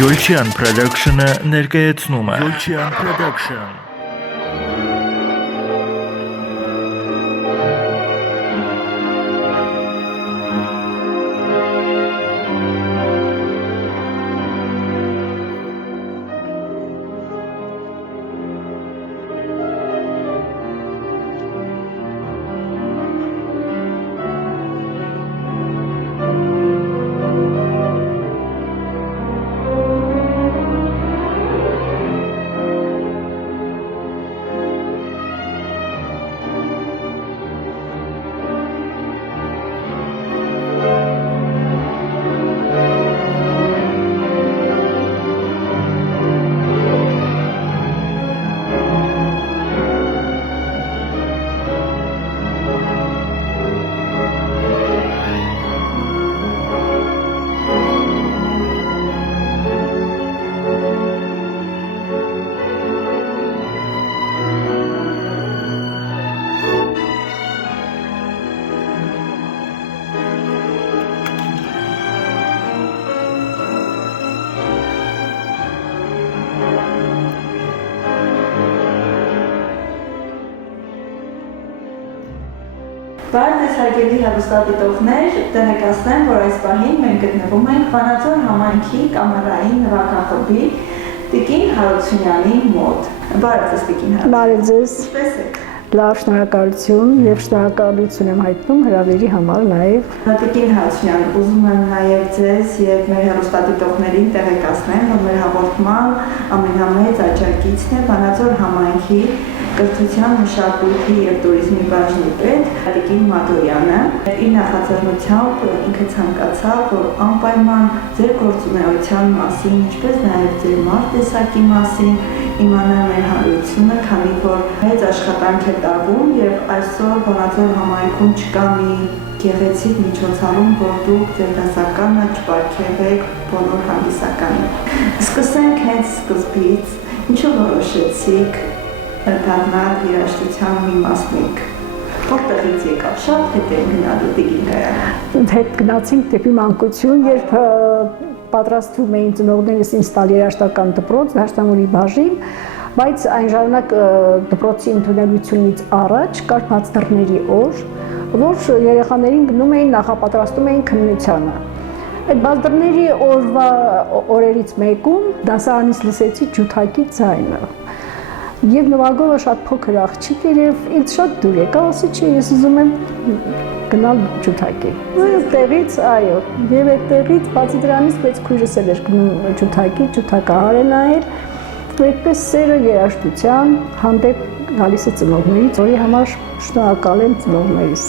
Yolchian Production-ը ներկայացնում է Yolchian Production Բարև ձեզ հարգելի հեռուստադիտողներ, տեղեկացնեմ, որ այս պահին մենք գտնվում ենք Վանաձոր համայնքի կամերային նվագախմբի Տիկին Հարությունյանի մոտ։ Բարև ձեզ Տիկին Հարությունյան։ Բարև ձեզ։ Ինչպե՞ս եք։ Լավ, շնորհակալություն եւ շնորհակալություն եմ հայտնում հրավերի համար նաեւ։ Տիկին Հարությունյան, ուզում եմ նաեւ ձեզ եւ մեր հեռուստադիտողներին տեղեկացնեմ, որ մեր հաղորդման ամենամեծ աջակիցն է Վանաձոր համայնքի կրթության, մշակույթի եւ туриզմի բաժնի պետ Տիկին Մադոյանը։ Իր նախաձեռնությամբ ինքը ցանկացավ, որ անպայման ձեր գործունեության մասին, ինչպես նաեւ ձեր մարզտեսակի մասին իմանալ մեր հանրությունը, քանի որ մեծ աշխատանք է տարվում եւ այսօր Վանաձոր համայնքում չկա մի գեղեցիկ միջոցառում, որ դուք ձեր դասականը չպարգևեք բոլոր հանդիսականին։ Սկսենք հենց սկզբից, ինչու որոշեցիք դառնալ երաժշտության մի մասնիկ։ Որտեղից եկավ, շատ հետ են գնալու Տիկին Գայանը։ Հետ գնացինք դեպի մանկություն, երբ պատրաստվում էին ծնողներս ինձ տալ երաժշտական դպրոց, դաշնամուրի բաժին, բայց այն ժամանակ դպրոցի ընդունելությունից առաջ կար բաց դռների օր, որ երեխաներին գնում էին, նախապատրաստում էին քննությանը։ Այդ բաց դռների օրվա օրերից մեկում դասարանից լսեցի ջութակի ձայնը։ Եվ նվագողը շատ փոքր աղջիկ էր եւ ինձ շատ դուր եկավ, ասի չէ, ես ուզում եմ գնալ ջութակի։ Այդտեղից, այո, եւ այդտեղից բացի դրանից բայց քույրս էր գնում ջութակի, ջութակահար է նայել, այդպես սերը երաժշտության հանդեպ գալիս է ծնողներից, որի համար շնորհակալ եմ ծնողներիս։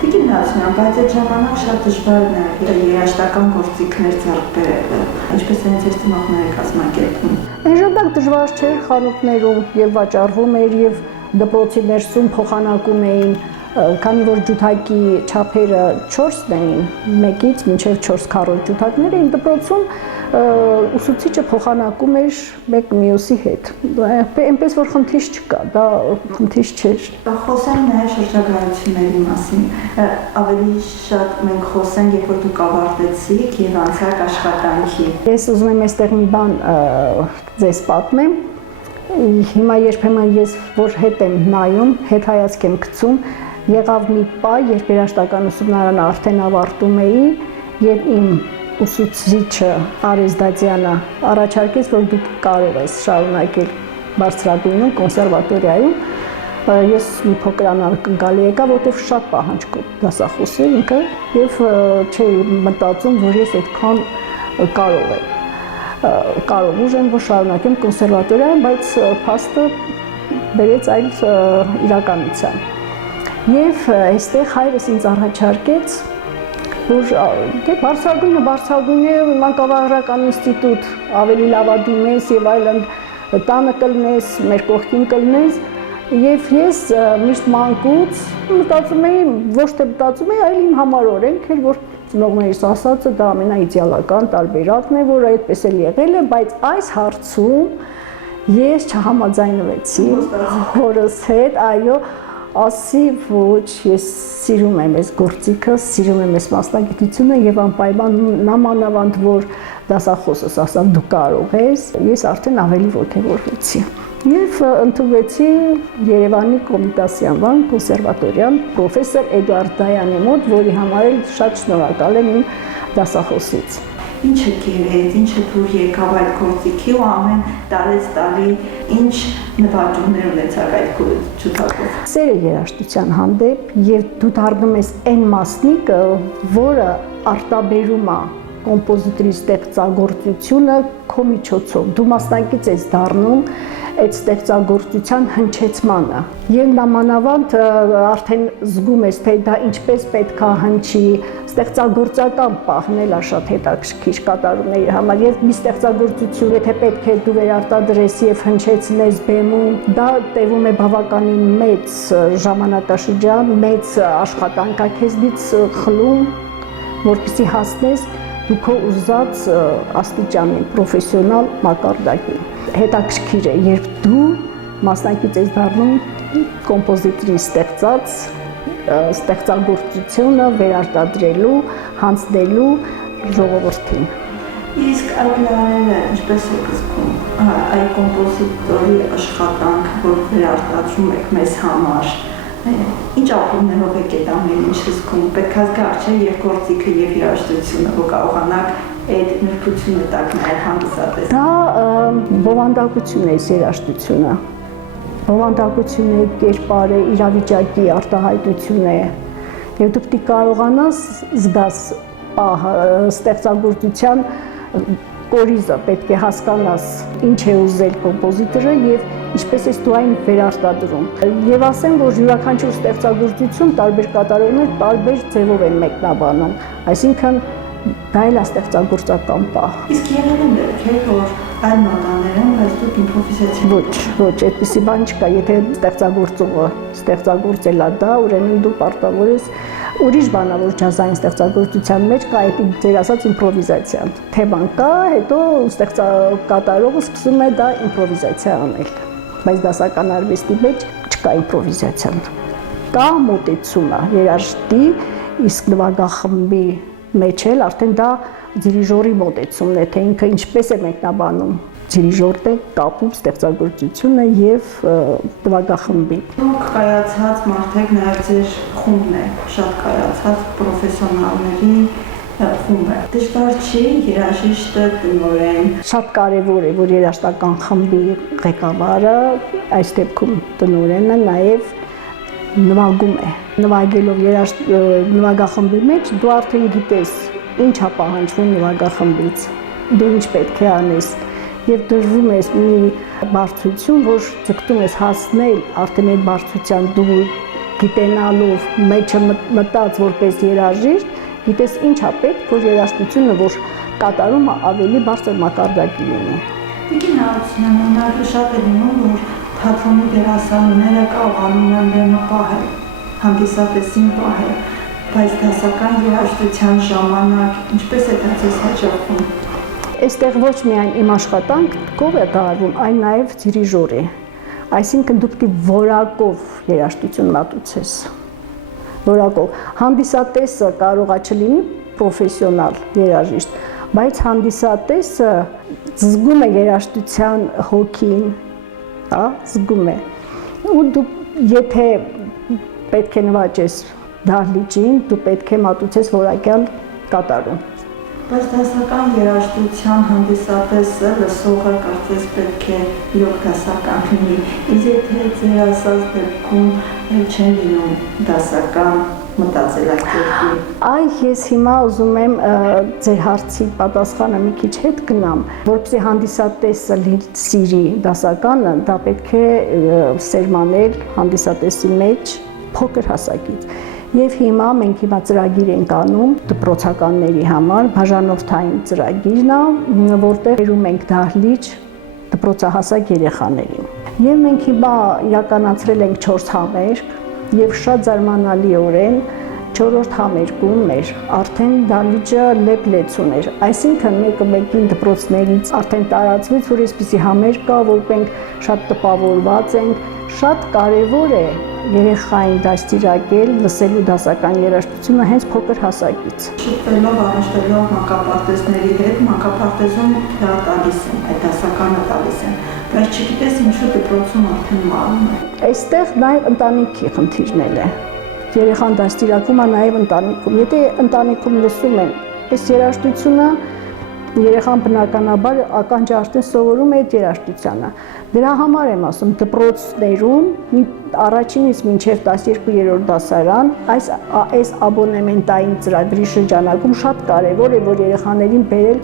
Տիկին Հարությունյան, բայց այդ ժամանակ շատ դժվար է երաժշտական գործիքներ ձեռք բերել, ինչպես են ձեր ծնողները կազմակերպում։ Այն ժամանակ դժվար չէր, խանութներում եւ վաճառվում էր եւ դպրոցի ներսում փոխանակում էին, քանի որ ջութակի չափերը 4-ն էին, 1-ից մինչև 4 քառորդ ջութակներ էին դպրոցում, ուսուցիչը փոխանակում էր մեկ մյուսի հետ։ Այնպես որ խնդիր չկա, դա խնդիր չէր։ Խոսեմ նաև շրջագայությունների մասին։ Ավելի շատ մենք խոսենք, երբ որ դուք ավարտեցիք եւ անցաք աշխատանքի։ Ես ուզում եմ այստեղ մի բան ձեզ պատմեմ։ Հիմա երբեմն ես որ հետ եմ նայում, հետ հայացք եմ գցում, եղավ մի պահ, երբ երաժշտական ուսումնարանը արդեն ավարտում էի եւ իմ ուսուցիչը Արեզ Դադյանը առաջարկեց, որ դու կարող ես շարունակել բարձրագույնում կոնսերվատորիայում։ Ես մի փոքր անակնկալի եկա, որտեղ շատ պահանջկոտ դասախոս էր ինքը եւ չէի մտածում, որ ես այդքան կարող եմ որ շարունակեմ կոնսերվատորիայում, բայց փաստը բերեց այլ իրականության։ Եվ այստեղ հայրս ինձ առաջարկեց, որ դե բարձրագույն է, մանկավարժական ինստիտուտ, ավելի լավադիմես եւ այլն, տանը կլնես, մեր կողքին կլնես, եւ ես միշտ մանկուց մտածում էի, ոչ թե մտածում էի, այլ իմ համար օրենք էր, որ ծնողներիս ասածը դա ամենաիդեալական տարբերակն է, որ այդպես էլ եղել է, բայց այս հարցում ես չհամաձայնվեցի հորս հետ, այո, ասի, ոչ, ես սիրում եմ այս գործիքը, սիրում եմ այս մասնագիտությունը եւ անպայման նամանավանդ որ դասախոսս ասա դու կարող ես, ես արդեն ավելի ոգևորվեցի։ Եվ ընդունվեցի Երևանի Կոմիտասի անվան կոնսերվատորիան պրոֆեսոր Էդուարդ Դայանի մոտ, որի համար էլ շատ շնորհակալ եմ իմ դասախոսից։ Ինչը գերեց, ինչը դուր եկավ այդ գործիքի ու ամեն տարի ինչ նվաճումներ ունեցաք այդ ցուցակով։ Սերը երաժշտության հանդեպ եւ դու դառնում ես այն մասնիկը, որը արտաբերում է կոմպոզիտորի ստեղծագործությունը քո միջոցով։ Դու մասնակից ես դառնում այդ ստեղծագործության հնչեցմանը եւ նամանավանդ արդեն զգում ես թե դա ինչպես պետք է հնչի, ստեղծագործական պահն էլ շատ հետաքրքիր կատարումների համար եւ մի ստեղծագործություն եթե պետք է դու վերարտադրես եւ հնչեցնես բեմում, դա տևում է բավականին մեծ ժամանակաշրջան, մեծ աշխատանք է քեզնից խլում, որպեսզի հասնես դու քո ուզած աստիճանին, պրոֆեսիոնալ մակարդակին։ Հետաքրքիր է, երբ դու մասնակից ես դառնում կոմպոզիտորի ստեղծած ստեղծագործությունը վերարտադրելու, հանձնելու ժողովրդին։ Իսկ այդ լարերը ինչպես է զգում այդ կոմպոզիտորի աշխատանք, որ վերարտադրում եք մեզ համար, ինչ ապրումներով եք այդ ամեն ինչ զգում, պետք է զգար չէ եւ գործիքը եւ երաժշտությունը, որ կարողանաք այդ նրբությունը տակ նաեւ հանդիսատես։ Դա բովանդակություն է երաժշտությունը։ Բովանդակություն է, կերպար է, իրավիճակի արտահայտություն է։ Եվ դու պետք է կարողանաս զգաս ստեղծագործության կորիզը, պետք է հասկանաս ինչ է ուզել կոմպոզիտորը եւ ինչպես է դու այն վերարտադրում։ Եվ ասեմ, որ յուրաքանչյուր ստեղծագործություն տարբեր կատարողներ տարբեր ձևով են մեկնաբանում, այսինքն դա էլ է ստեղծագործական պահ։ Իսկ եղել է դեպք է, որ այլ նոտաներ են, բայց դուք իմպրովիզացիա։ Ոչ, այդպիսի բան չկա, եթե ստեղծագործողը ստեղծագործել է դա, ուրեմն դու պարտավոր ես ուրիշ բան է, որ ջազային ստեղծագործության մեջ կա այդ ձեր ասած իմպրովիզացիան։ Թեման կա, հետո կատարողը սկսում է դա իմպրովիզացիա անել։ Բայց դասական արվեստի մեջ չկա իմպրովիզացիան։ Կա մոտեցումը երաժշտի, իսկ նվագախմբի մեջ էլ արդեն դա դիրիժորի մոտեցումն է, թե ինքը ինչպես է մեկնաբանում դիրիժորն է կապում ստեղծագործությունը եւ նվագախմբին։ Դուք կայացած մարդիկ նաեւ ձեր խումբն է, շատ կայացած պրոֆեսիոնալների խումբ է։ Դժվար չի երաժիշտը տնօրեն։ Շատ կարևոր է, որ երաժշտական խմբի ղեկավարը, այս դեպքում տնօրենը նաեւ նվագում է։ Նվագելով նվագախմբի մեջ դու արդեն գիտես ինչ է պահանջվում նվագախմբից, դու ինչ պետք է անես եւ դրվում ես մի բարձրություն, որ ձգտում ես հասնել արդեն այդ բարձրության դու գիտենալով մեջը մտած որպես երաժիշտ, գիտես ինչ է պետք, որ երաժշտությունը, որ կատարում է ավելի բարձր մակարդակի լինի։ Տիկին Հարությունյանը շատ է լինում, որ թատրոնի դերասանները կարողանում են դեմը պահել, հանդիսատեսին պահել, բայց դասական երաժշտության ժամանակ ինչպես է դա ձեզ հաջողվում։ Այստեղ ոչ միայն իմ աշխատանքով է դարվում, այլ նաև դիրիժորի։ Այսինքն դու պետք է որակով երաժշտություն մատուցես։ Որակով։ Հանդիսատեսը կարող է չլինի պրոֆեսիոնալ երաժիշտ, բայց հանդիսատեսը զգում է երաժշտության հոգին, հա, զգում է։ Ու դու եթե պետք է նվաճես դահլիճին, դու պետք է մատուցես որակյալ կատարում։ Բայց դասական երաժշտության հանդիսատեսը լսողը կարծես պետք է իրոք դասական լինի, իսկ եթե ձեր ասած դեպքում չեն լինում դասական մտածելակերպի։ Այ ես հիմա ուզում եմ ձեր հարցի պատասխանը մի քիչ հետ գնամ, որպեսզի հանդիսատեսը սիրի դասականը, դա պետք է սերմանել հանդիսատեսի մեջ փոքր հասակից։ Եվ հիմա մենք ծրագիր ենք անում դպրոցականների համար, բաժանորդային ծրագիրն է, որտեղ բերում ենք դահլիճ դպրոցահասակ երեխաներին։ Եվ մենք հիմա իրականացրել ենք 4 համեր եւ շատ զարմանալիորեն 4-րդ համերգում մեր արդեն դահլիճը լեփլեց ուներ, այսինքն մեկին դպրոցներից արդեն տարածվեց, որ այսպիսի համեր կա, որ մենք շատ տպավորված ենք, շատ կարևոր է երեխային դաստիարակել լսելու դասական երաժշտությունը հենց փոքր հասակից։ Շփվելով առնչվելով մանկապարտեզների հետ, մանկապարտեզում դա տալիս են, այդ դասականը տալիս են, բայց չգիտես ինչու դպրոցում արդեն մարում է։ Այստեղ նաև ընտանիքի խնդիրն է։ Երեխան դաստիարակում է նաև ընտանիքում։ Եթե ընտանիքում լսում են այս երաժշտությունը, երեխան բնականաբար ականջ արդեն սովորում է այդ երաժշտությանը։ Դրա համար եմ ասում, դպրոցներում առաջինից մինչև 12-րդ դասարան այս աբոնեմենտային ծրագրի շրջանակում շատ կարևոր է, որ երեխաներին բերել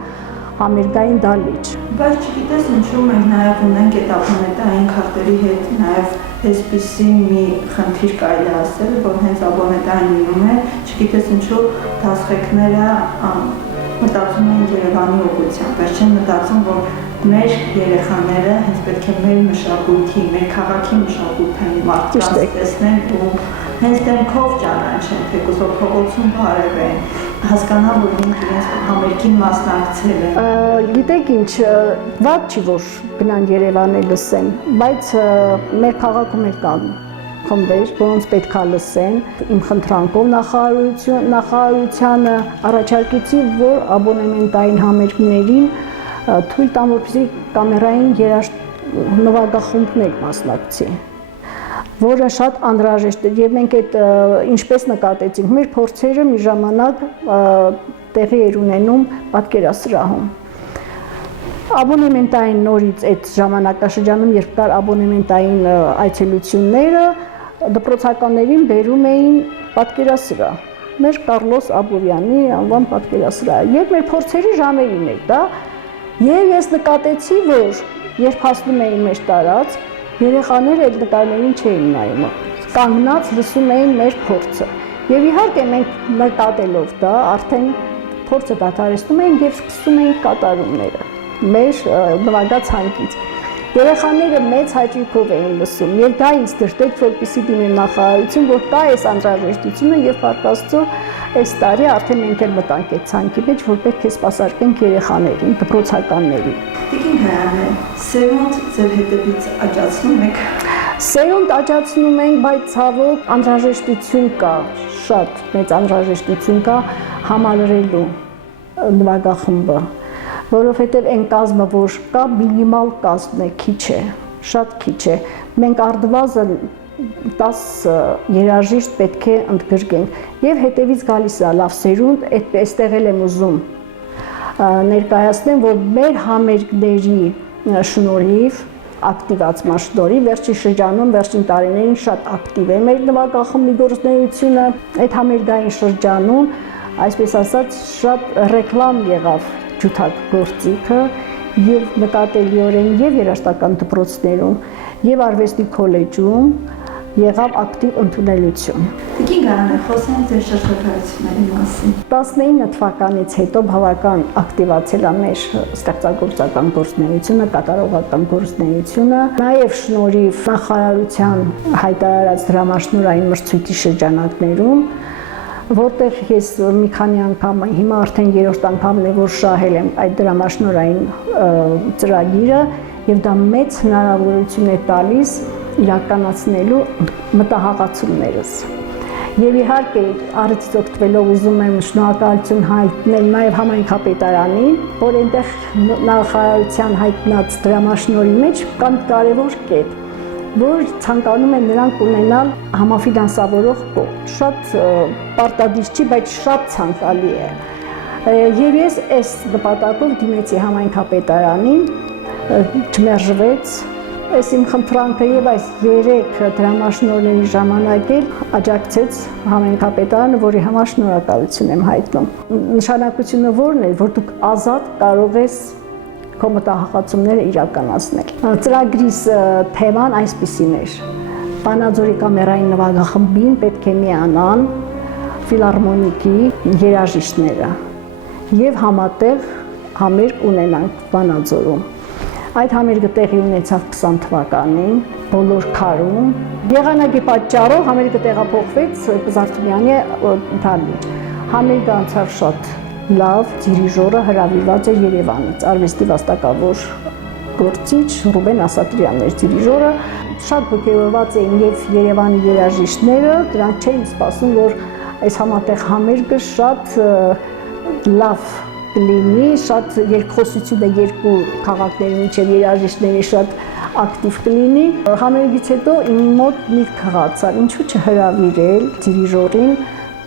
համերգային դահլիճ։ Բայց չգիտես ինչու մենք նաև ունենք այդ աբոնետային քարտերի հետ նաև այսպիսի մի խնդիր կարելի ասել, որ հենց աբոնետային լինում է, չգիտես ինչու դասղեկները մտածում են Երևանի ուղղությամբ, բայց չեն մտածում, որ մեր երեխաները հենց պետք է մեր մշակույթի, մեր քաղաքի մշակութային մարդկանց տեսնեն ու հենց դեմքով ճանաչեն, թեկուզ որ փողոցում բարև են, հասկանան, որ իրենց համերգին մասնակցել են։ Գիտեք ինչ, վատ չի, որ գնան Երևան լսեն, բայց մեր քաղաքում էլ կան խմբեր, որոնց պետք է լսեն։ Իմ խնդրանքով նախարարությանը առաջարկեցի, որ աբոնեմենտային համերգներին թույլ տան, որպեսզի կամերային նվագախումբներ մասնակցի, որը շատ անհրաժեշտ է, եւ մենք այդ ինչպես նկատեցինք, մեր փորձերը մի ժամանակ տեղի էր ունենում պատկերասրահում։ Աբոնեմենտային նորից այդ ժամանակաշրջանում, երբ կար աբոնեմենտային այցելությունները, դպրոցականներին բերում էին պատկերասրահ, մեր Կառլոս Աբովյանի անվան պատկերասրահը, եւ մեր փորձերի ժամերին էր դա, եւ ես նկատեցի, որ երբ հասնում էին մեր տարածք, երեխաները այդ նկարներին չէին նայում, կանգնած լսում էին մեր փորձը։ Եվ իհարկե մենք նկատելով դա, արդեն փորձը դադարեցնում էին եւ սկսում էին կատարումները մեր նվագացանկից։ Երեխաները մեծ հաճույքով էին լսում եւ դա ինձ դրդեց, որպեսզի դիմեմ նախարարություն, որ կա այս անհրաժեշտությունը եւ Փառք այս տարի արդեն մենք էլ մտանք այդ ցանկի մեջ, որ պետք է սպասարկենք երեխաներին, դպրոցականներին։ Տիկին Հայանե, սերունդ ձեր հետևից աճացնում եք։ Սերունդ աճացնում ենք, բայց ցավոք անհրաժեշտություն կա, շատ մեծ անհրաժեշտություն կա համալրելու նվագախումբը, որովհետև այն կազմը, որ կա, մինիմալ կազմն է, քիչ է, շատ քիչ է։ Մենք արդվազն 10 երաժիշտ պետք է ընդգրկենք եւ հետևից գալիս է լավ սերունդ, այստեղ էլ եմ ուզում ներկայացնեմ, որ մեր համերգների շնորհիվ ակտիվացման շնորհիվ վերջին շրջանում, վերջին տարիներին շատ ակտիվ է մեր նվագախմբի գործունեությունը, այդ համերգային շրջանում, այսպես ասած, շատ ռեկլամ եղավ ջութակ գործիքը եւ նկատելիորեն եւ երաժշտական դպրոցներում եւ արվեստի քոլեջում եղավ ակտիվ ընդունելություն։ Տիկին Գարանե, խոսենք ձեր շրջագայությունների մասին։ 19 թվականից հետո բավական ակտիվացել է մեր ստեղծագործական գործունեությունը, կատարողական գործունեությունը, նաև շնորհիվ նախարարության հայտարարած դրամաշնորհային մրցույթի շրջանակներում, որտեղ ես մի քանի անգամ, հիմա արդեն 3-րդ անգամն է, որ շահել եմ այդ դրամաշնորհային ծրագիրը, եւ դա մեծ հնարավորություն է տալիս իրականացնելու մտահղացումներս։ Եվ իհարկե առիթից օգտվելով ուզում եմ շնորհակալություն հայտնել նաև համայնքապետարանին, որ այնտեղ նախարարության հայտնած դրամաշնորհի մեջ կա մի կարևոր կետ, որ ցանկանում են նրանք ունենալ համաֆինանսավորող կողմ։ Շատ պարտադիր չի, բայց շատ ցանկալի է։ Եվ ես այս նպատակով դիմեցի համայնքապետարանին, չմերժվեց այս իմ խնդրանքը եւ այս 3 դրամաշնորհների ժամանակ էլ աջակցեց համայնքապետարանը, որի համար շնորհակալություն եմ հայտնում։ Նշանակությունը որն է, որ դուք ազատ կարող ես քո մտահղացումները իրականացնել։ Ծրագրիս թեման այսպիսին էր. Վանաձորի կամերային նվագախմբին պետք է միանան ֆիլհարմոնիկի երաժիշտները եւ համատեղ համերգ ունենանք Վանաձորում։ Այդ համերգը տեղի ունեցավ 20 թվականին, բոլոր քարում։ Եղանակի պատճառով համերգը տեղափոխվեց Զարթունյանի դահլիճ։ Համերգը անցավ շատ լավ, դիրիժորը հրավիրված էր Երևանից, արվեստի վաստակավոր գործիչ Ռուբեն Ասատրյանն էր դիրիժորը։ շատ ոգևորված էին եւ Երևանի երաժիշտները, դրանք չէին սպասում, որ այս համատեղ համերգը շատ լավ կլինի, շատ երկխոսությունը երկու քաղաքների միջև երաժիշտների շատ ակտիվ կլինի։ Համերգից հետո իմ մոտ միտք հղացավ, ինչու չհրավիրել դիրիժորին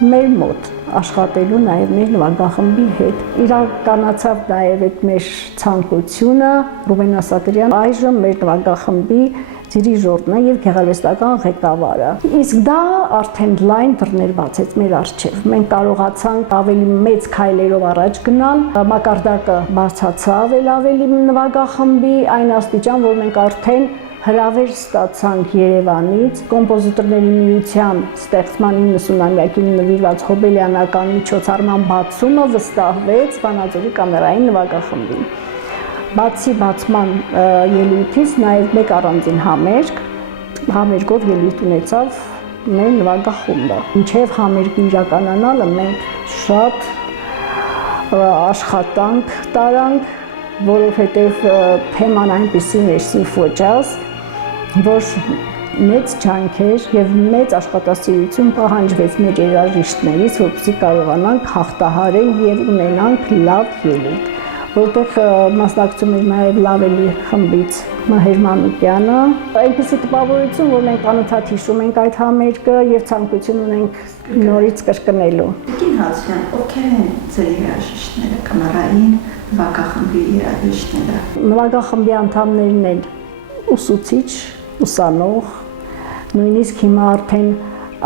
մեր մոտ աշխատելու նաև մեր նվագախմբի հետ։ Իրականացավ նաև այդ մեր ցանկությունը, Ռուբեն Ասատրյան այժմ մեր նվագախմբի դիրիժորն է եւ գեղարվեստական ղեկավարը։ Իսկ դա արդեն լայն դռներ բացեց մեր առջև։ Մենք կարողացանք ավելի մեծ քայլերով առաջ գնալ, մակարդակը բարձրացավ ավելի նվագախմբի այն աստիճան, որ մենք արդեն հրավեր ստացանք Երևանից կոմպոզիտորների միության ստեղծման 90-ամյակին նվիրված հոբելյանական միջոցառման բացումը վստահվեց Վանաձորի կամերային նվագախմբին։ Բացի բացման ելույթից նաև մեկ առանձին համերգով ելույթ ունեցավ մեր նվագախումբը։ Մինչև համերգի իրականանալը մենք շատ աշխատանք տարանք, որովհետև թեման այնպիսին էր սիմֆոջազ, որ մեծ ջանքեր եւ մեծ աշխատասիրություն պահանջվեց մեր երաժիշտներից, որպեսզի կարողանանք հաղթահարել եւ ունենանք լավ ելույթ, որտեղ մասնակցում էր նաեւ Լավելի խմբից Մհեր Մանուկյանը։ Այնպիսի տպավորություն, որ մենք անընդհատ հիշում ենք այդ համերգը եւ ցանկություն ունենք նորից կրկնելու։ Տիկին Հացյան, ովքեր են ձեր երաժիշտները, կամերային նվագախմբի երաժիշտները։ Նվագախմբի անդամներն են ուսուցիչ, ուսանող, նույնիսկ հիմա արդեն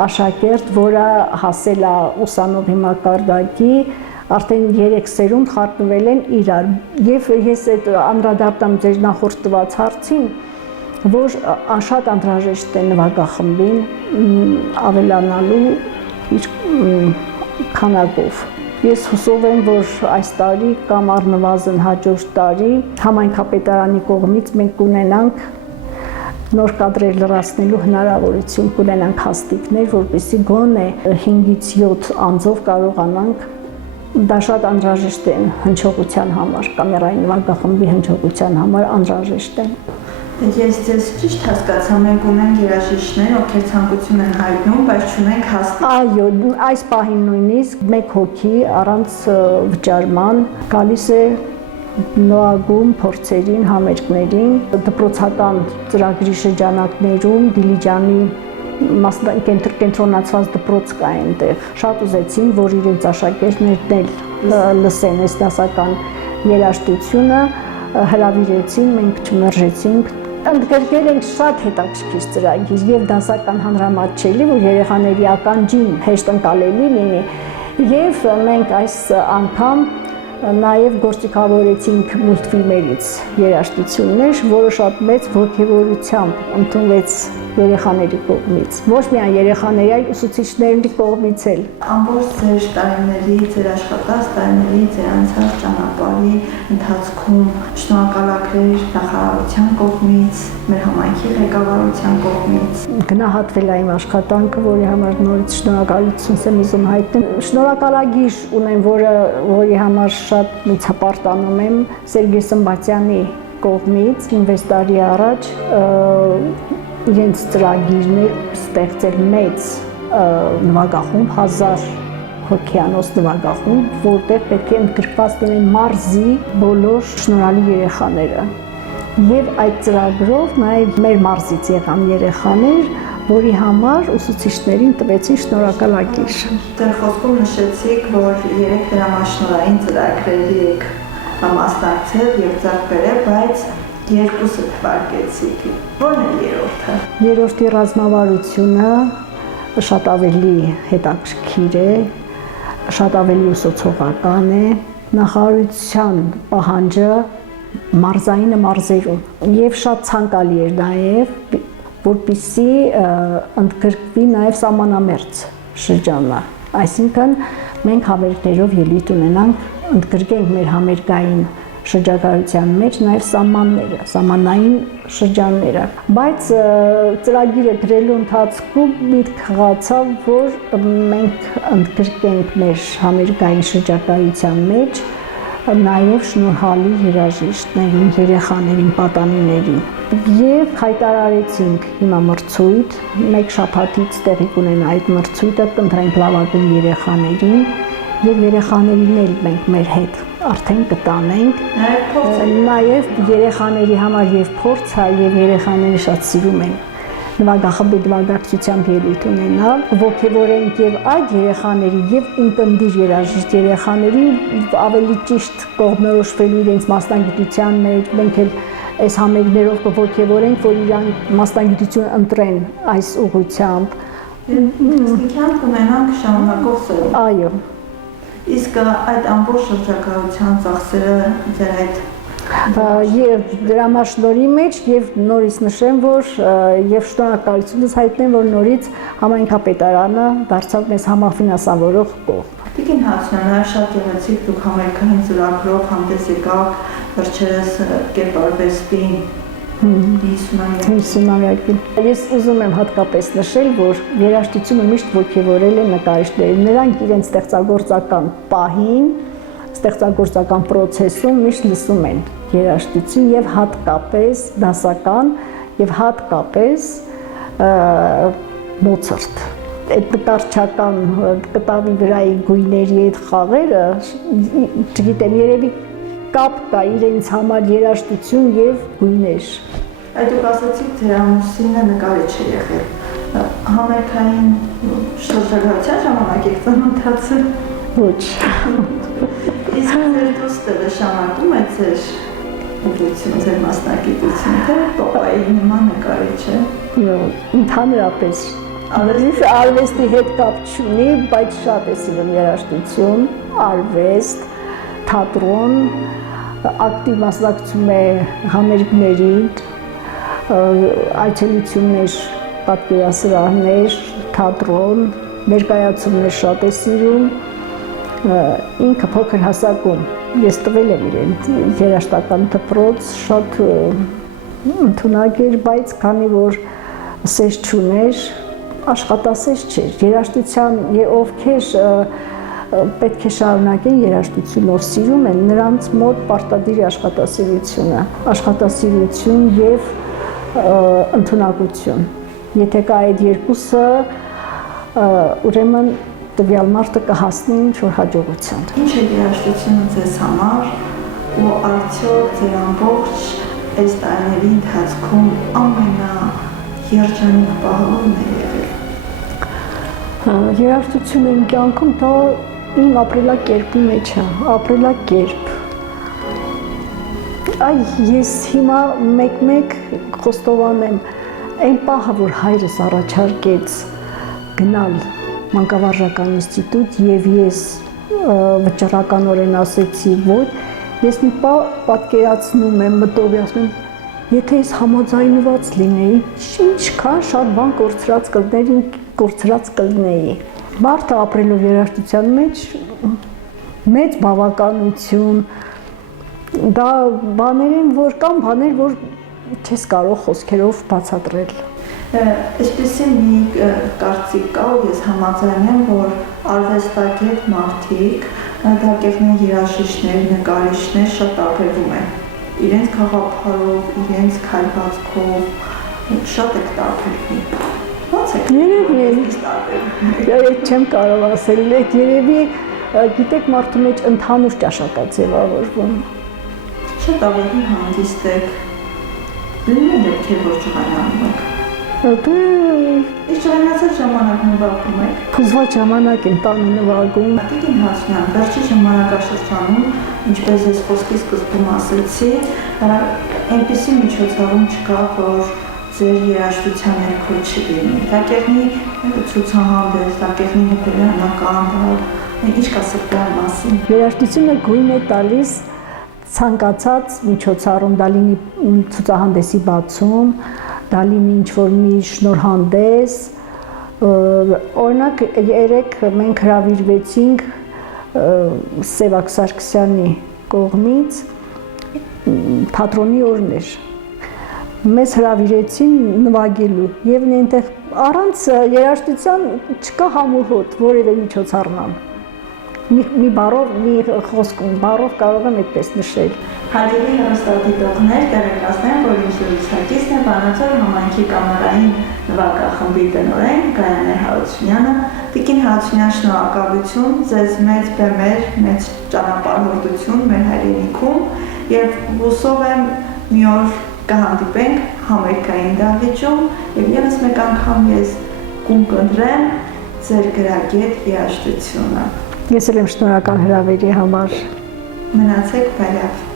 աշակերտ, որը հասել է ուսանողի մակարդակի, արդեն 3 սերունդ խառնվել են իրար։ Եվ ես այդ անդրադառնամ ձեր նախորդ տված հարցին, որ շատ անհրաժեշտ է նվագախմբին ավելանալու իր քանակով։ Ես հուսով եմ, որ այս տարի կամ առնվազն հաջորդ տարի համայնքապետարանի կողմից մենք կունենանք նոր կադրեր լրացնելու հնարավորություն, կունենանք հաստիկներ, որպեսզի գոնե 5-ից 7 անձով կարողանանք, դա շատ անհրաժեշտ է հնչողության համար, կամերային նվագախմբի հնչողության համար անհրաժեշտ է։ Ես ձեզ ճիշտ հասկացա, մենք ունենք երաժիշտներ, ովքեր ցանկություն են հայտնում, բայց չունենք հաստիկ։ Այո, այս պահին նույնիսկ մեկ հոգի առանց վճարման գալիս է նվագում փորձերին, համերգներին, դպրոցական ծրագրի շրջանակներում Դիլիջանի կենտրոնացված դպրոց կա այնտեղ։ Շատ ուզեցին, որ իրենց աշակերտներն էլ լսեն այս դասական երաժշտությունը, հրավիրեցին, մենք չմերժեցինք։ Ընդգրկել ենք շատ հետաքրքիր ծրագիր եւ դասական հանրամատչելի, որ երեխաների ականջին հեշտ ընկալելի լինի, եւ մենք այս անգամ նաև գործիքավորեցինք մուլտֆիլմերից երաժշտություններ, որը շատ մեծ ոգևորությամբ ընդունվեց երեխաների կողմից, ոչ միայն երեխաների, այլ ուսուցիչների կողմից էլ։ Ամբողջ ձեր տարիների, ձեր աշխատած տարիների, ձեր անցած ճանապարհի ընթացքում շնորհակալակներ նախարարության կողմից, մեր համայնքի ղեկավարության կողմից։ Գնահատվել է իմ աշխատանքը, որի համար նորից շնորհակալություն եմ ուզում հայտնել։ Շնորհակալագիր ունեմ, որի համար շատ ցապարտանում եմ Սերգեյ Սմբատյանի կողմից 5 տարի առաջ իրենց ծրագիրներ ստեղծել մեծ նվագախումբ 1000 հոգյանոց նվագախումբ, որտեղ պետք է ընդգրկված լինեն մարզի բոլոր շնորհալի երեխաները։ Եվ այդ ծրագրով նաև մեր մարզից եղան երեխաներ, որի համար ուսուցիչներին տվեցին շնորհակալագիր։ Ձեր խոսքում նշեցիք, որ 3 դրամաշնորհային ծրագրերի եք մասնակցել եւ ձեռք բերել, բայց 2-ը թվարկեցիք։ Ո՞րն է երրորդը։ Երրորդի ռազմավարությունը շատ ավելի հետաքրքիր է, շատ ավելի ուսուցողական է, նախարարության պահանջը մարզայինը մարզերում եւ շատ ցանկալի էր նաեւ, որպեսզի ընդգրկվի նաեւ սահմանամերձ շրջանը, այսինքն մենք համերգներով ելույթ ունենանք, ընդգրկենք մեր համերգային շրջագայության մեջ նաև սահմանները, սահմանային շրջանները, բայց ծրագիրը գրելու ընթացքում միտք հղացավ, որ մենք ընդգրկենք մեր համերգային շրջագայության մեջ նաև շնորհալի երաժիշտներին, երեխաներին, պատանիներին։ Եվ հայտարարեցինք հիմա մրցույթ, մեկ շաբաթից տեղի կունենա այդ մրցույթը, կընտրենք լավագույն երեխաներին եւ երեխաներին էլ մենք մեր հետ արդեն կտանենք։ Նաև երեխաների համար եւ փորձ է եւ երեխաները շատ սիրում են նվագախմբի նվագակցությամբ ելույթ ունենալ, ոգևորենք եւ այդ երեխաների եւ ունկնդիր երաժիշտ երեխաներին ավելի ճիշտ կողմնորոշվելու իրենց մասնագիտության մեջ, մենք էլ այս համերգներով կոգևորենք, որ իրանք մասնագիտություն ընտրեն այս ուղղությամբ։ Տեսնիքյան կունենանք շարունակող սերունդ։ Այո։ Իսկ այդ ամբողջ շրջագայության ծախսերը ձեր այդ Եվ դրամաշնորհի մեջ եւ նորից նշեմ, որ եւ շնորհակալությունս հայտնեմ, որ նորից համայնքապետարանը դարձավ մեզ համաֆինանսավորող կողմ։ Տիկին Հացյան, նաև շատ գեղեցիկ դուք համերգային ծրագրով հանդես եկաք վերջերս կերպարվեստին 50-ամյակին։ Ես ուզում եմ հատկապես նշել, որ երաժշտությունը միշտ ոգևորել է նկարիչներին։ Նրանք իրենց ստեղծագործական պահին, ստեղծագործական process-ում միշտ լսում են երաժշտություն եւ հատկապես դասական եւ հատկապես Մոցարտ։ Այդ նկարչական կտավի վրայի գույների այդ խաղերը, չգիտեմ, երևի կապ կա իրենց համար երաժշտություն եւ գույներ։ Այդ դուք ասացիք, ձեր ամուսինը նկարիչ է եղել։ Համերգային շրջագայության ժամանակ եք ծանոթացել։ Ոչ։ Իսկ ձեր դուստը շարունակում է ձեր ուղղությունը, ձեր մասնագիտությունը, թե պապայի նման նկարիչ է։ Ընդհանրապես արվեստի հետ կապ չունի, բայց շատ է սիրում երաժշտություն, արվեստ, թատրոն, ակտիվ մասնակցում է համերգներին, այցելություններ, պատկերասրահներ, թատրոն, ներկայացումներ շատ է սիրում, ինքը փոքր հասակում, ես տվել եմ իրեն երաժշտական դպրոց, շատ ընդունակ էր, բայց քանի որ սեր չուներ, աշխատասեր չէր, երաժշտության ովքեր պետք է շարունակեն երաժշտությունով սիրում են, նրանց մոտ պարտադիր է աշխատասիրություն եւ ընդունակություն։ Եթե կա այդ երկուսը, ուրեմն տվյալ մարդը կհասնի ինչ-որ հաջողության։ Ինչ է երաժշտությունը ձեզ համար ու արդյոք ձեր ամբողջ այս տարիների ընթացքում ամենաերջանիկ պահը է եղել։ Երաժշտությունը իմ կյանքում դա իմ ապրելակերպի մեջ է, ապրելակերպ։ Ես հիմա մեկ-մեկ խոստովանեմ, այն պահը, որ հայրս առաջարկեց գնալ մանկավարժական ինստիտուտ եւ ես վճռականորեն ասեցի ոչ, ես մի պահ պատկերացնում եմ, մտորացնում եմ, եթե ես համաձայնված լինեի, ինչքան շատ բան կորցրած կլինեի։ Մարդը ապրելով երաժշտության մեջ մեծ բավականություն, դա բաներ են, որ կան բաներ, որ չես կարող խոսքերով բացատրել։ Այսպեսի մի կարծիք կա, ու ես համաձայն եմ, որ արվեստագետ մարդիկ, դա կեղնեն երաժիշտներ, նկարիչներ շատ տարբերվում են։ Իրենց խաղափարով, իրենց քայլվածքով շատ եք տարբերվում։ Ո՞նց եք։ Երևի չեմ կարող ասել, երևի գիտեք մարդու մեջ ընդհանուր ճաշակած ձևավորվում։ Շատ ավելի հանգիստ եք։ Լինում է դեպքեր, որ ջղայնանում եք։ Իսկ ջղայնացած ժամանակ նվագում եք։ Փուզված ժամանակ եմ տանը նվագում։ Տիկին Հացյան, վերջի ժամանակաշրջանում, ինչպես ես խոսքի սկզբում ասեցի, այնպիսի միջոցառում չկա, որ ձեր երաժշտության ներքո չլինի։ Դա կեղնի ցուցահանդես, դա կեղնի հոգեբանական, ինչ կասեք դրա մասին։ Երաժշտությունը գույն է տալիս ցանկացած միջոցառում, դա լինի ցուցահանդեսի բացում, դա լինի ինչ-որ մի շնորհանդես, օրինակ երեք մենք հրավիրվեցինք Սևակ Սարգսյանի կողմից թատրոնի օրներ։ Մեզ հրավիրեցին նվագելու եւ այնտեղ առանց երաժշտության չկա համուհոտ որևէ միջոցառման։ մի բառով, մի խոսքում, բառով կարող եմ այդպես նշել։ Հարգելի հեռուստադիտողներ, տեղեկացնեմ, որ իմ զրուցակիցն է Վանաձոր համայնքի կամերային նվագախմբի տնօրեն Գայանե Հարությունյանը։ Տիկին Հարությունյան, շնորհակալություն, ձեզ մեծ բեմեր, մեծ ճանապարհորդություն մեր հայրենիքում եւ հուսով եմ մի օր կհանդիպենք համերգային դահլիճում եւ եւս մեկ անգամ ես կընտրեմ ձեր գրագետ երաժշտությունը։ Ես էլ եմ շնորհակալ հրավերի համար։ Մնացեք բարյավ։